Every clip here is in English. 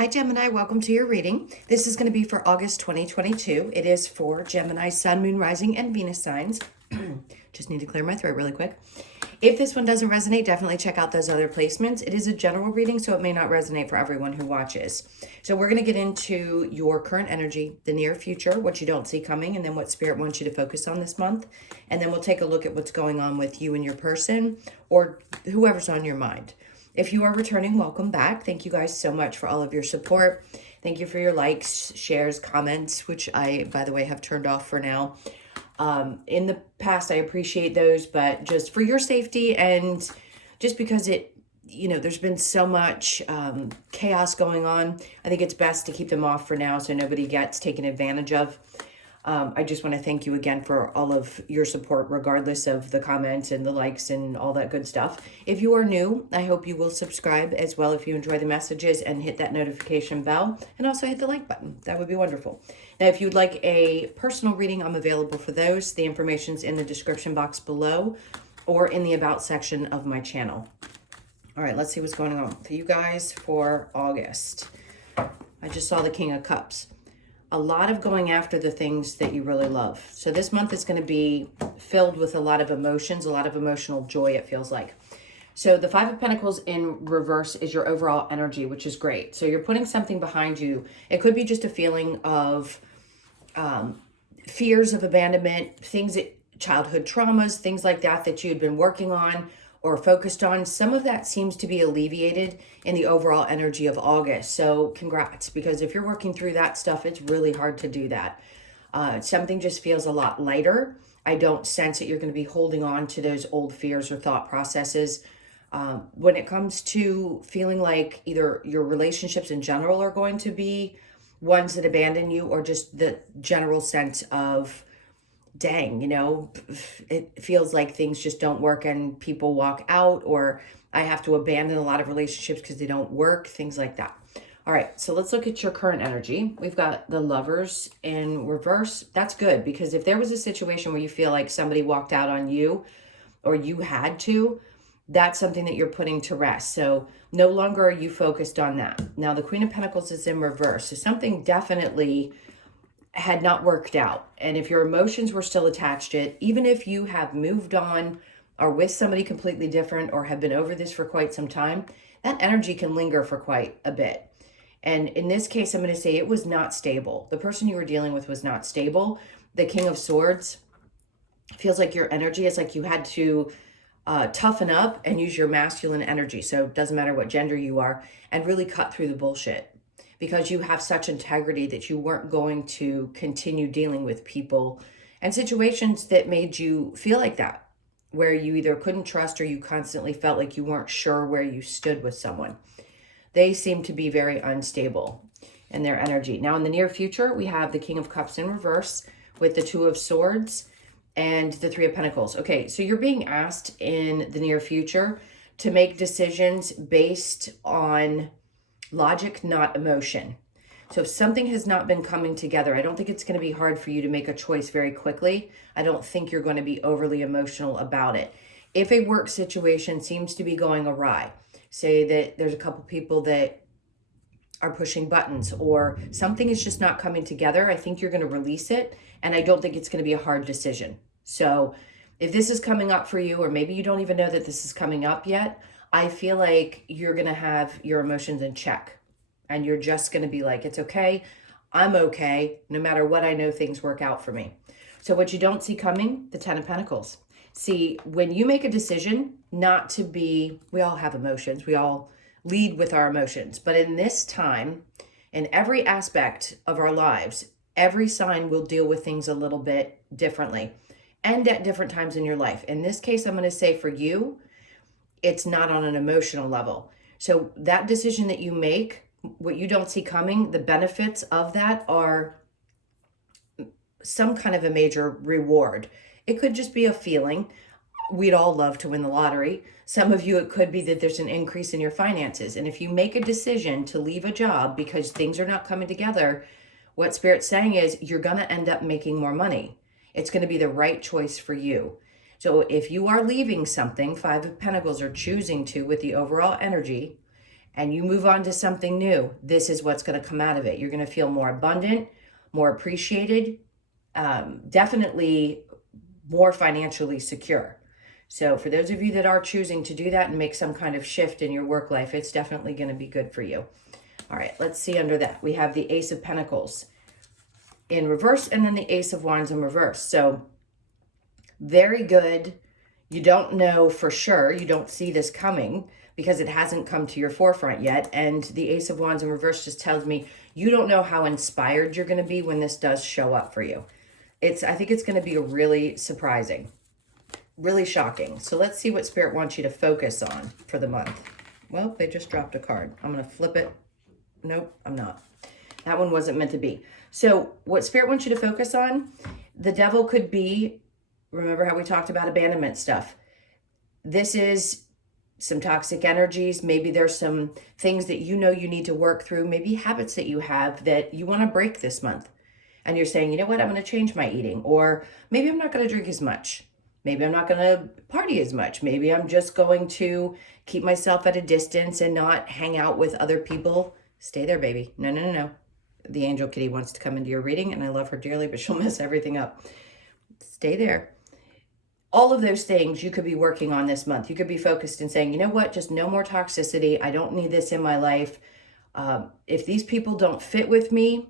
Hi, Gemini. Welcome to your reading. This is going to be for August 2022. It is for Gemini, Sun, Moon, Rising, and Venus signs. Just need to clear my throat really quick. If this one doesn't resonate, definitely check out those other placements. It is a general reading, so it may not resonate for everyone who watches. So we're going to get into your current energy, the near future, what you don't see coming, and then what Spirit wants you to focus on this month. And then we'll take a look at what's going on with you and your person or whoever's on your mind. If you are returning, welcome back. Thank you guys so much for all of your support. Thank you for your likes, shares, comments, which I, by the way, have turned off for now. In the past, I appreciate those, but just for your safety and just because there's been so much chaos going on, I think it's best to keep them off for now so nobody gets taken advantage of. I just want to thank you again for all of your support, regardless of the comments and the likes and all that good stuff. If you are new, I hope you will subscribe as well if you enjoy the messages and hit that notification bell and also hit the like button. That would be wonderful. Now, if you'd like a personal reading, I'm available for those. The information's in the description box below or in the about section of my channel. All right, let's see what's going on for you guys for August. I just saw the King of Cups. A lot of going after the things that you really love. So this month is going to be filled with a lot of emotions, a lot of emotional joy, it feels like. So the Five of Pentacles in reverse is your overall energy, which is great. So you're putting something behind you. It could be just a feeling of fears of abandonment, things that childhood traumas, things like that that you had been working on or focused on. Some of that seems to be alleviated in the overall energy of August. So congrats, because if you're working through that stuff, it's really hard to do that. Something just feels a lot lighter. I don't sense that you're going to be holding on to those old fears or thought processes. When it comes to feeling like either your relationships in general are going to be ones that abandon you, or just the general sense of, dang, it feels like things just don't work and people walk out, or I have to abandon a lot of relationships because they don't work, things like that. All right, so let's look at your current energy. We've got the Lovers in reverse. That's good, because if there was a situation where you feel like somebody walked out on you or you had to, that's something that you're putting to rest. So no longer are you focused on that. Now the Queen of Pentacles is in reverse. So something definitely had not worked out. And if your emotions were still attached to it, even if you have moved on or with somebody completely different or have been over this for quite some time, that energy can linger for quite a bit. And in this case, I'm going to say it was not stable. The person you were dealing with was not stable. The King of Swords feels like your energy is like you had to toughen up and use your masculine energy. So it doesn't matter what gender you are, and really cut through the bullshit, because you have such integrity that you weren't going to continue dealing with people and situations that made you feel like that, where you either couldn't trust or you constantly felt like you weren't sure where you stood with someone. They seem to be very unstable in their energy. Now, in the near future, we have the King of Cups in reverse with the Two of Swords and the Three of Pentacles. Okay, so you're being asked in the near future to make decisions based on logic, not emotion. So if something has not been coming together, I don't think it's going to be hard for you to make a choice very quickly. I don't think you're going to be overly emotional about it. If a work situation seems to be going awry, say that there's a couple people that are pushing buttons or something is just not coming together, I think you're going to release it. And I don't think it's going to be a hard decision. So if this is coming up for you, or maybe you don't even know that this is coming up yet, I feel like you're going to have your emotions in check, and you're just going to be like, it's okay. I'm okay. No matter what, I know things work out for me. So what you don't see coming, the Ten of Pentacles. See, when you make a decision not to be, we all have emotions. We all lead with our emotions. But in this time, in every aspect of our lives, every sign will deal with things a little bit differently and at different times in your life. In this case, I'm going to say for you, it's not on an emotional level. So that decision that you make, what you don't see coming, the benefits of that are some kind of a major reward. It could just be a feeling. We'd all love to win the lottery. Some of you, it could be that there's an increase in your finances. And if you make a decision to leave a job because things are not coming together, what Spirit's saying is you're going to end up making more money. It's going to be the right choice for you. So if you are leaving something, Five of Pentacles, or choosing to with the overall energy, and you move on to something new, this is what's going to come out of it. You're going to feel more abundant, more appreciated, definitely more financially secure. So for those of you that are choosing to do that and make some kind of shift in your work life, it's definitely going to be good for you. All right, let's see under that. We have the Ace of Pentacles in reverse and then the Ace of Wands in reverse. So very good. You don't know for sure. You don't see this coming because it hasn't come to your forefront yet. And the Ace of Wands in reverse just tells me you don't know how inspired you're going to be when this does show up for you. I think it's going to be really surprising, really shocking. So let's see what Spirit wants you to focus on for the month. Well, they just dropped a card. I'm going to flip it. Nope, I'm not. That one wasn't meant to be. So what Spirit wants you to focus on, the devil could be, remember how we talked about abandonment stuff. This is some toxic energies. Maybe there's some things that you know you need to work through, maybe habits that you have that you want to break this month. And you're saying, you know what, I'm going to change my eating. Or maybe I'm not going to drink as much. Maybe I'm not going to party as much. Maybe I'm just going to keep myself at a distance and not hang out with other people. Stay there, baby. No, no, no, no. The angel kitty wants to come into your reading, and I love her dearly, but she'll mess everything up. Stay there. All of those things you could be working on this month. You could be focused and saying, you know what, just no more toxicity. I don't need this in my life. If these people don't fit with me,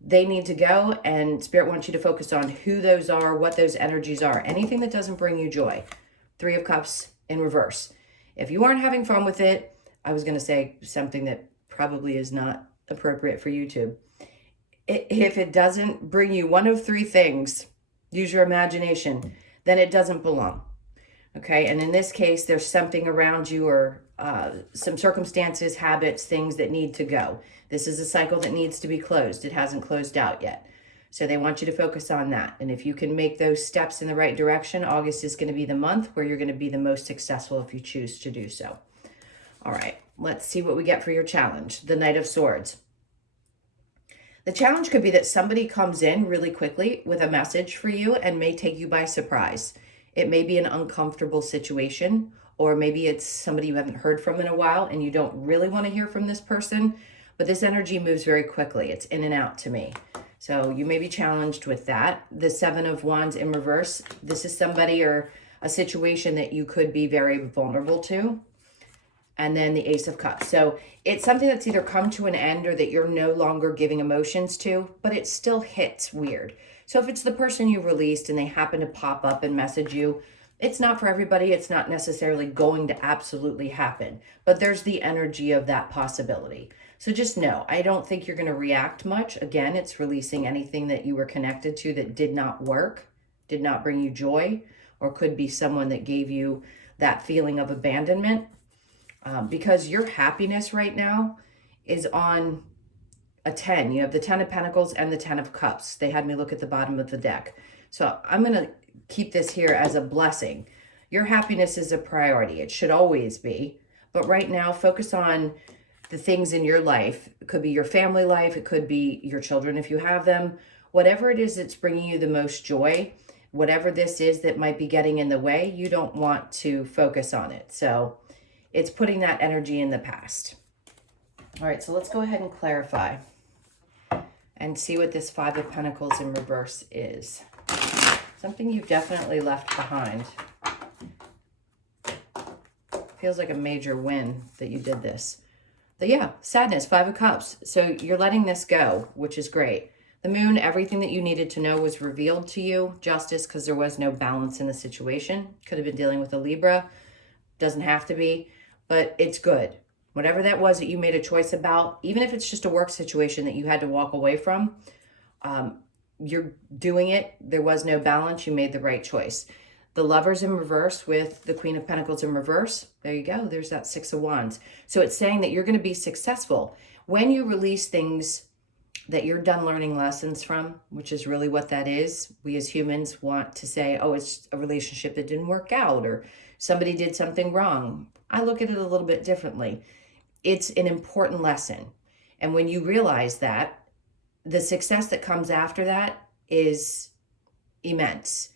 they need to go. And Spirit wants you to focus on who those are, what those energies are. Anything that doesn't bring you joy. 3 of Cups in reverse. If you aren't having fun with it, I was going to say something that probably is not appropriate for YouTube. If it doesn't bring you one of 3 things, use your imagination, then it doesn't belong. Okay, and in this case, there's something around you or some circumstances, habits, things that need to go. This is a cycle that needs to be closed. It hasn't closed out yet. So they want you to focus on that. And if you can make those steps in the right direction, August is going to be the month where you're going to be the most successful if you choose to do so. All right, let's see what we get for your challenge. The Knight of Swords. The challenge could be that somebody comes in really quickly with a message for you and may take you by surprise. It may be an uncomfortable situation, or maybe it's somebody you haven't heard from in a while and you don't really want to hear from this person, but this energy moves very quickly. It's in and out to me. So you may be challenged with that. The 7 of Wands in reverse. This is somebody or a situation that you could be very vulnerable to. And then the Ace of Cups. So it's something that's either come to an end or that you're no longer giving emotions to, but it still hits weird. So if it's the person you released and they happen to pop up and message you, it's not for everybody. It's not necessarily going to absolutely happen, but there's the energy of that possibility. So just know, I don't think you're going to react much. Again, it's releasing anything that you were connected to that did not work, did not bring you joy, or could be someone that gave you that feeling of abandonment. Because your happiness right now is on a 10. You have the 10 of Pentacles and the 10 of Cups. They had me look at the bottom of the deck. So I'm going to keep this here as a blessing. Your happiness is a priority. It should always be. But right now, focus on the things in your life. It could be your family life. It could be your children if you have them. Whatever it is that's bringing you the most joy, whatever this is that might be getting in the way, you don't want to focus on it. So it's putting that energy in the past. All right, so let's go ahead and clarify and see what this 5 of Pentacles in reverse is. Something you've definitely left behind. Feels like a major win that you did this. But yeah, sadness, 5 of Cups. So you're letting this go, which is great. The Moon, everything that you needed to know was revealed to you. Justice, because there was no balance in the situation. Could have been dealing with a Libra. Doesn't have to be. But it's good. Whatever that was that you made a choice about, even if it's just a work situation that you had to walk away from, you're doing it. There was no balance. You made the right choice. The Lovers in reverse with the Queen of Pentacles in reverse. There you go. There's that 6 of Wands. So it's saying that you're going to be successful. When you release things that you're done learning lessons from, which is really what that is. We as humans want to say, oh, it's a relationship that didn't work out or somebody did something wrong. I look at it a little bit differently. It's an important lesson. And when you realize that, the success that comes after that is immense.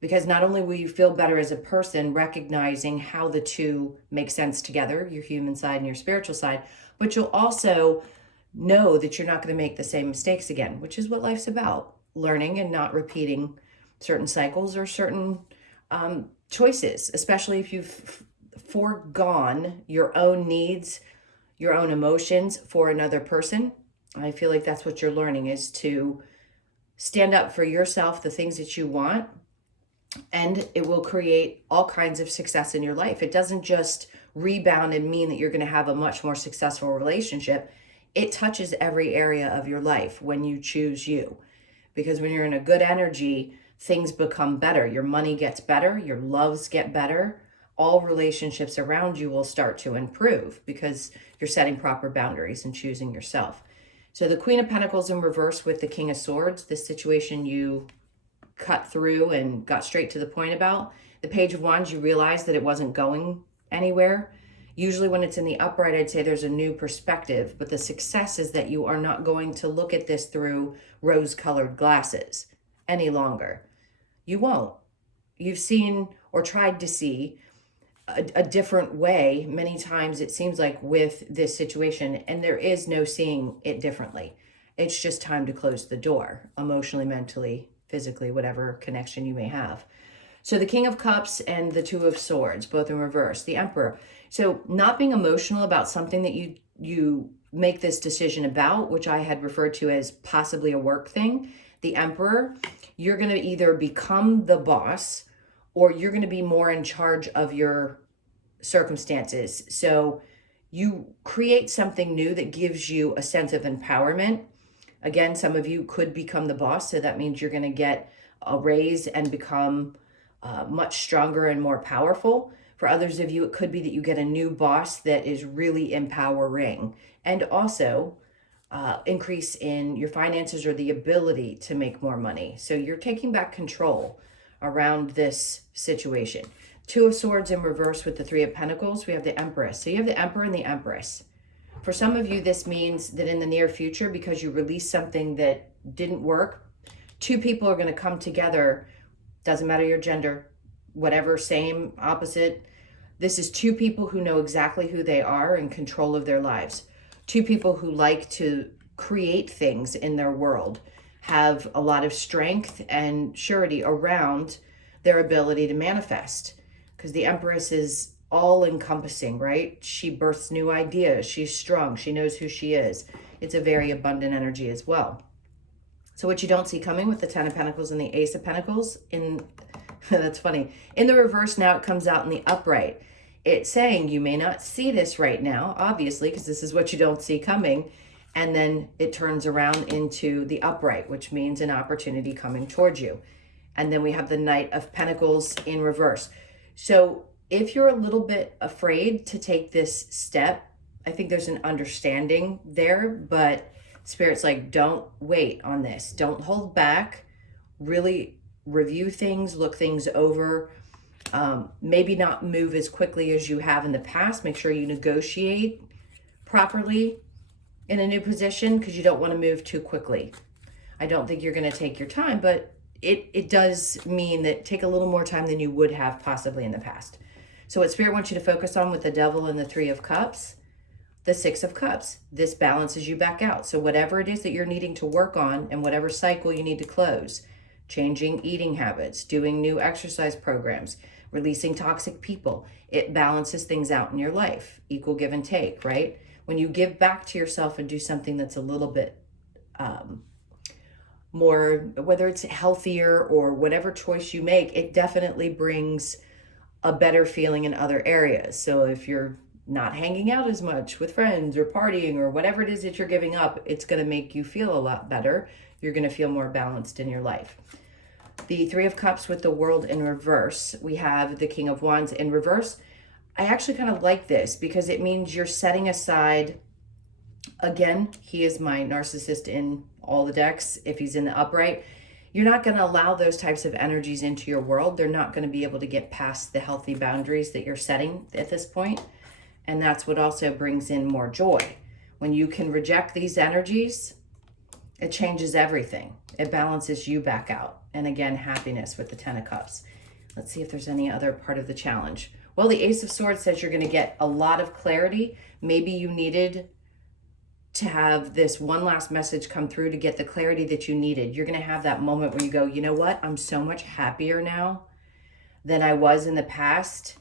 Because not only will you feel better as a person, recognizing how the two make sense together, your human side and your spiritual side, but you'll also know that you're not going to make the same mistakes again, which is what life's about. Learning and not repeating certain cycles or certain choices, especially if you've foregone your own needs, your own emotions for another person. I feel like that's what you're learning, is to stand up for yourself, the things that you want, and it will create all kinds of success in your life. It doesn't just rebound and mean that you're going to have a much more successful relationship. It touches every area of your life when you choose you. Because when you're in a good energy, things become better. Your money gets better, your loves get better. All relationships around you will start to improve because you're setting proper boundaries and choosing yourself. So the Queen of Pentacles in reverse with the King of Swords, this situation you cut through and got straight to the point about. The Page of Wands, you realize that it wasn't going anywhere. Usually when it's in the upright, I'd say there's a new perspective, but the success is that you are not going to look at this through rose-colored glasses any longer. You won't. You've seen or tried to see a different way many times, it seems like, with this situation, and there is no seeing it differently. It's just time to close the door, emotionally, mentally, physically, whatever connection you may have. So the King of Cups and the Two of Swords, both in reverse, the Emperor. So not being emotional about something that you make this decision about, which I had referred to as possibly a work thing. The Emperor, you're going to either become the boss or you're going to be more in charge of your circumstances. So you create something new that gives you a sense of empowerment. Again, some of you could become the boss, so that means you're going to get a raise and become much stronger and more powerful. For others of you, it could be that you get a new boss that is really empowering, and also increase in your finances or the ability to make more money. So you're taking back control around this situation. Two of Swords in reverse with the Three of Pentacles, we have the Empress. So you have the Emperor and the Empress. For some of you, this means that in the near future, because you released something that didn't work, two people are going to come together. Doesn't matter your gender, whatever, same, opposite. This is two people who know exactly who they are, in control of their lives. Two people who like to create things in their world, have a lot of strength and surety around their ability to manifest. Because the Empress is all encompassing, right? She births new ideas. She's strong. She knows who she is. It's a very abundant energy as well. So what you don't see coming with the Ten of Pentacles and the Ace of Pentacles, that's funny. In the reverse now, it comes out in the upright. It's saying you may not see this right now, obviously, because this is what you don't see coming. And then it turns around into the upright, which means an opportunity coming towards you. And then we have the Knight of Pentacles in reverse. So if you're a little bit afraid to take this step, I think there's an understanding there, but Spirit's like, don't wait on this. Don't hold back. Really review things, look things over. Maybe not move as quickly as you have in the past. Make sure you negotiate properly in a new position, because you don't want to move too quickly. I don't think you're going to take your time, but it does mean that take a little more time than you would have possibly in the past. So what Spirit wants you to focus on with the Devil and the Three of Cups, the Six of Cups, this balances you back out. So whatever it is that you're needing to work on and whatever cycle you need to close, changing eating habits, doing new exercise programs, releasing toxic people, it balances things out in your life. Equal give and take, right? When you give back to yourself and do something that's a little bit more, whether it's healthier or whatever choice you make, it definitely brings a better feeling in other areas. So if you're not hanging out as much with friends or partying or whatever it is that you're giving up, it's going to make you feel a lot better. You're going to feel more balanced in your life. The Three of Cups with the World in reverse. We have the King of Wands in reverse. I actually kind of like this because it means you're setting aside, again, he is my narcissist in all the decks. If he's in the upright, you're not going to allow those types of energies into your world. They're not going to be able to get past the healthy boundaries that you're setting at this point. And that's what also brings in more joy. When you can reject these energies, it changes everything. It balances you back out. And again, happiness with the Ten of Cups. Let's see if there's any other part of the challenge. Well, the Ace of Swords says you're going to get a lot of clarity. Maybe you needed to have this one last message come through to get the clarity that you needed. You're going to have that moment where you go, you know what? I'm so much happier now than I was in the past.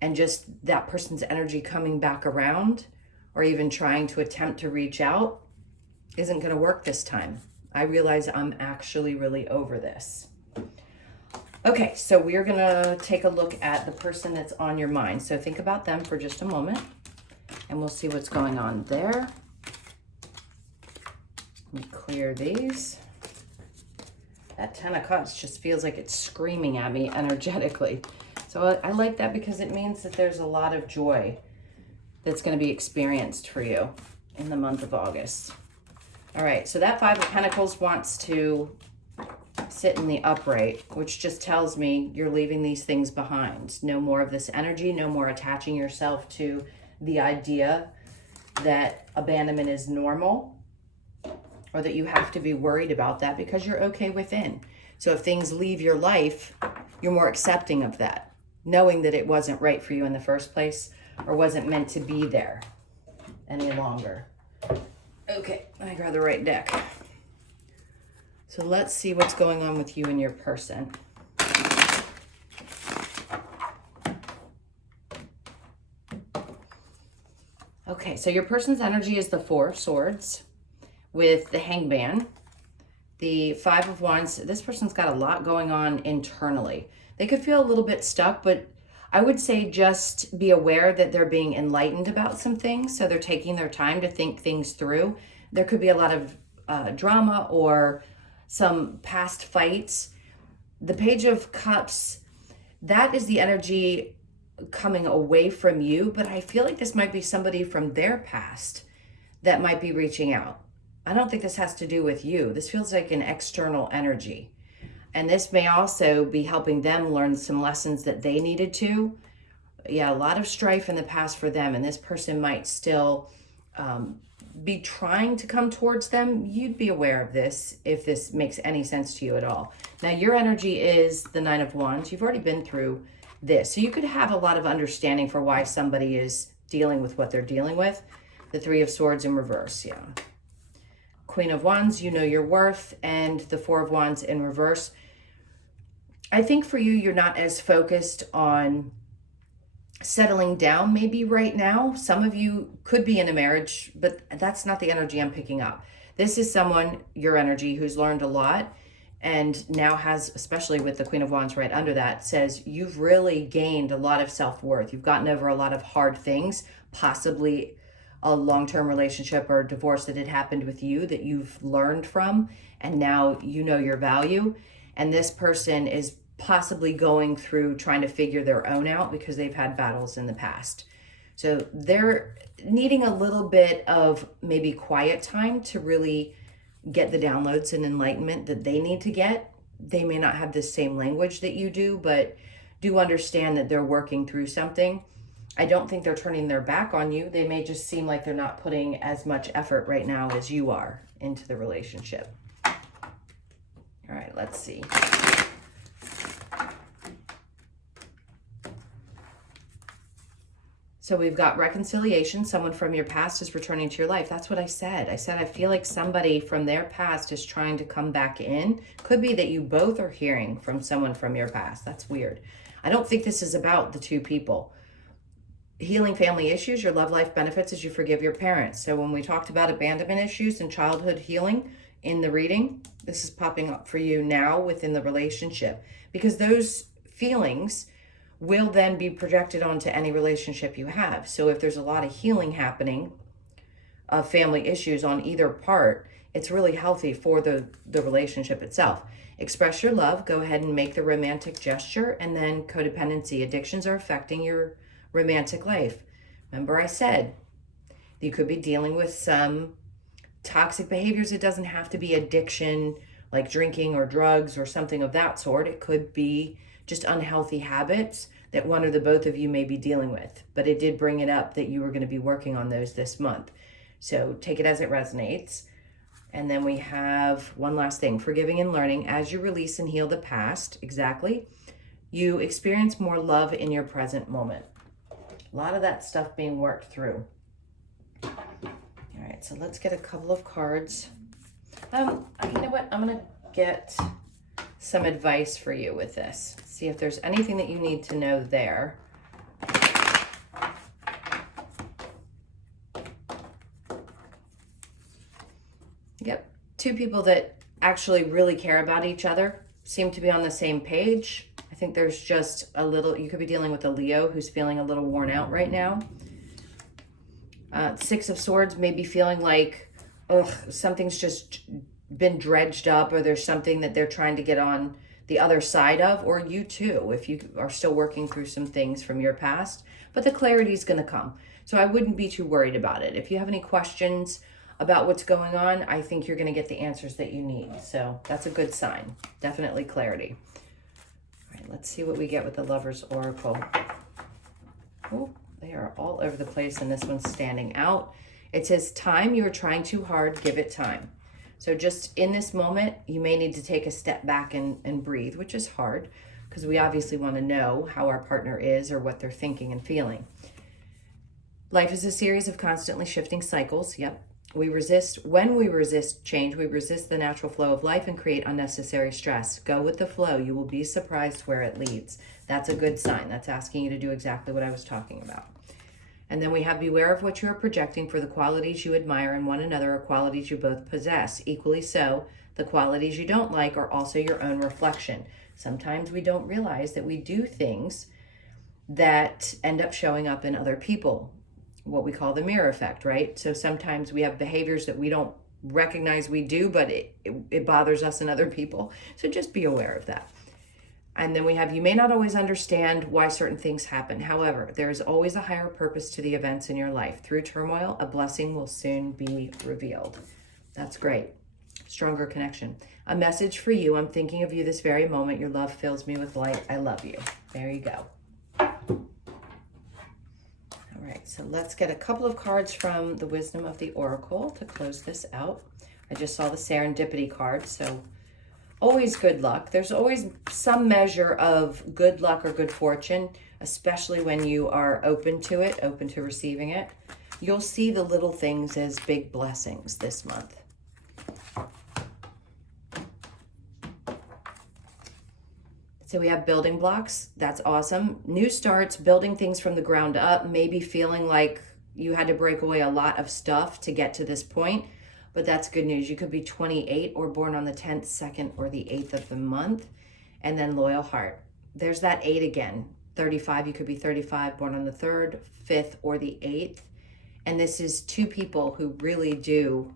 And just that person's energy coming back around or even trying to attempt to reach out isn't going to work this time. I realize I'm actually really over this. Okay, so we're going to take a look at the person that's on your mind. So think about them for just a moment and we'll see what's going on there. Let me clear these. That Ten of Cups just feels like it's screaming at me energetically. So I like that because it means that there's a lot of joy that's going to be experienced for you in the month of August. All right, so that Five of Pentacles wants to sit in the upright, which just tells me you're leaving these things behind. No more of this energy, no more attaching yourself to the idea that abandonment is normal or that you have to be worried about that because you're okay within. So if things leave your life, you're more accepting of that, knowing that it wasn't right for you in the first place or wasn't meant to be there any longer. Okay, I got the right deck. So let's see what's going on with you and your person. Okay, so your person's energy is the Four of Swords with the Hangman, the Five of Wands. This person's got a lot going on internally. They could feel a little bit stuck, but I would say just be aware that they're being enlightened about some things. So they're taking their time to think things through. There could be a lot of drama or some past fights. The Page of Cups, that is the energy coming away from you, but I feel like this might be somebody from their past that might be reaching out. I don't think this has to do with you. This feels like an external energy. And this may also be helping them learn some lessons that they needed to. Yeah, a lot of strife in the past for them, and this person might still be trying to come towards them. You'd be aware of this if this makes any sense to you at all. Now, your energy is the Nine of Wands. You've already been through this. So you could have a lot of understanding for why somebody is dealing with what they're dealing with. The Three of Swords in reverse, yeah. Queen of Wands, you know your worth, and the Four of Wands in reverse. I think for you, you're not as focused on settling down maybe right now. Some of you could be in a marriage, but that's not the energy I'm picking up. This is someone, your energy, who's learned a lot and now has, especially with the Queen of Wands right under that, says you've really gained a lot of self-worth. You've gotten over a lot of hard things, possibly a long-term relationship or divorce that had happened with you that you've learned from, and now you know your value. And this person is possibly going through trying to figure their own out because they've had battles in the past. So they're needing a little bit of maybe quiet time to really get the downloads and enlightenment that they need to get. They may not have the same language that you do, but do understand that they're working through something. I don't think they're turning their back on you. They may just seem like they're not putting as much effort right now as you are into the relationship. All right, let's see. So we've got reconciliation. Someone from your past is returning to your life. That's what I said. I said I feel like somebody from their past is trying to come back in. Could be that you both are hearing from someone from your past. That's weird. I don't think this is about the two people. Healing family issues, your love life benefits as you forgive your parents. So when we talked about abandonment issues and childhood healing in the reading, this is popping up for you now within the relationship, because those feelings will then be projected onto any relationship you have. So if there's a lot of healing happening of family issues on either part, it's really healthy for the relationship itself. Express your love, go ahead and make the romantic gesture, and then codependency. Addictions are affecting your romantic life. Remember I said you could be dealing with some toxic behaviors. It doesn't have to be addiction like drinking or drugs or something of that sort. It could be just unhealthy habits that one or the both of you may be dealing with. But it did bring it up that you were going to be working on those this month. So take it as it resonates. And then we have one last thing, forgiving and learning. As you release and heal the past, exactly, you experience more love in your present moment. A lot of that stuff being worked through. All right, so let's get a couple of cards. You know what? I'm going to get some advice for you with this. See if there's anything that you need to know there. Yep, two people that actually really care about each other seem to be on the same page. I think there's just a little, you could be dealing with a Leo who's feeling a little worn out right now. Six of Swords may be feeling like, ugh, something's just been dredged up, or there's something that they're trying to get on the other side of, or you too, if you are still working through some things from your past. But the clarity is going to come. So I wouldn't be too worried about it. If you have any questions about what's going on, I think you're going to get the answers that you need. So that's a good sign. Definitely clarity. All right, let's see what we get with the Lover's Oracle. Oh, they are all over the place, and this one's standing out. It says, time, you are trying too hard, give it time. So just in this moment, you may need to take a step back and breathe, which is hard because we obviously want to know how our partner is or what they're thinking and feeling. Life is a series of constantly shifting cycles. Yep. When we resist change, we resist the natural flow of life and create unnecessary stress. Go with the flow. You will be surprised where it leads. That's a good sign. That's asking you to do exactly what I was talking about. And then we have, beware of what you are projecting, for the qualities you admire in one another are qualities you both possess. Equally so, the qualities you don't like are also your own reflection. Sometimes we don't realize that we do things that end up showing up in other people, what we call the mirror effect, right? So sometimes we have behaviors that we don't recognize we do, but it bothers us and other people. So just be aware of that. And then we have, you may not always understand why certain things happen. However, there is always a higher purpose to the events in your life. Through turmoil, a blessing will soon be revealed. That's great. Stronger connection. A message for you. I'm thinking of you this very moment. Your love fills me with light. I love you. There you go. All right, so let's get a couple of cards from the Wisdom of the Oracle to close this out. I just saw the Serendipity card, so always good luck. There's always some measure of good luck or good fortune, especially when you are open to it, open to receiving it. You'll see the little things as big blessings this month. So we have building blocks. That's awesome. New starts, building things from the ground up, maybe feeling like you had to break away a lot of stuff to get to this point. But that's good news. You could be 28 or born on the 10th, 2nd, or the 8th of the month. And then loyal heart. There's that 8 again. 35, you could be 35, born on the 3rd, 5th, or the 8th. And this is two people who really do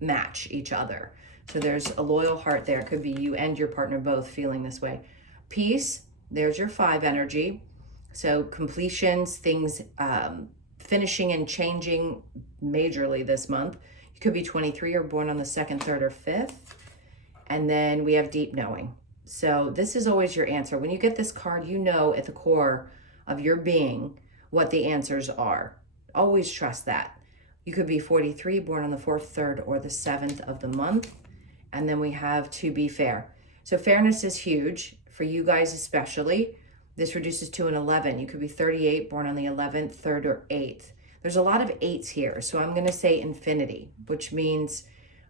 match each other. So there's a loyal heart there. It could be you and your partner both feeling this way. Peace, there's your 5 energy. So completions, things finishing and changing majorly this month. You could be 23 or born on the 2nd, 3rd, or 5th. And then we have deep knowing. So this is always your answer. When you get this card, you know at the core of your being what the answers are. Always trust that. You could be 43, born on the 4th, 3rd, or the 7th of the month. And then we have to be fair. So fairness is huge for you guys especially. This reduces to an 11. You could be 38, born on the 11th, 3rd, or 8th. There's a lot of 8s here, so I'm going to say infinity, which means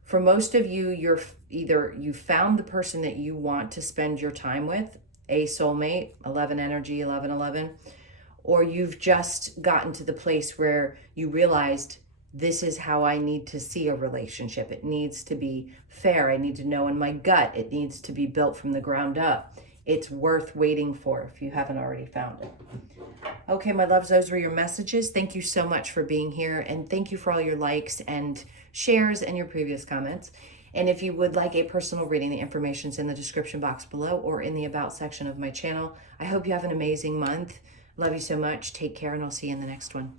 for most of you, you're either you found the person that you want to spend your time with, a soulmate, 11 energy, 1111, or you've just gotten to the place where you realized this is how I need to see a relationship. It needs to be fair. I need to know in my gut. It needs to be built from the ground up. It's worth waiting for if you haven't already found it. Okay, my loves, those were your messages. Thank you so much for being here, and thank you for all your likes and shares and your previous comments. And if you would like a personal reading, the information's in the description box below or in the About section of my channel. I hope you have an amazing month. Love you so much. Take care, and I'll see you in the next one.